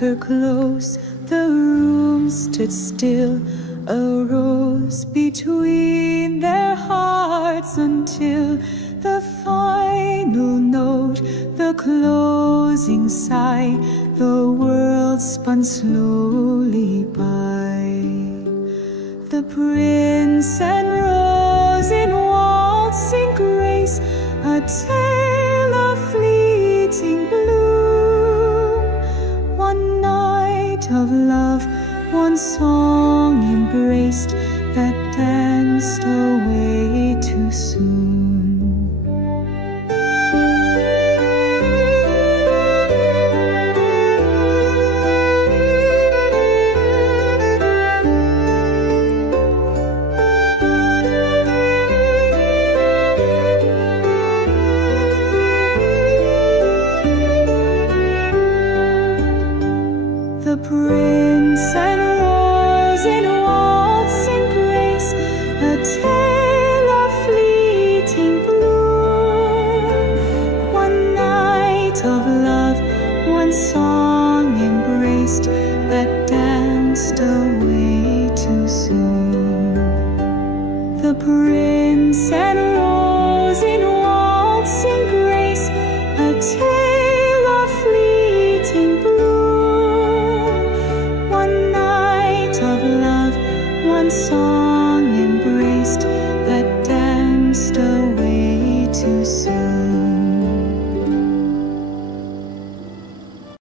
her close, the room stood still. A rose between their hearts until the final note, the closing sigh. The world spun slowly by. The prince and rose in waltzing grace, a tale of fleeting bloom. One night of love, one song embraced, that danced away too soon. The prince and rose in waltzing grace, a tale of fleeting bloom. One night of love, one song embraced, that danced away too soon. The prince and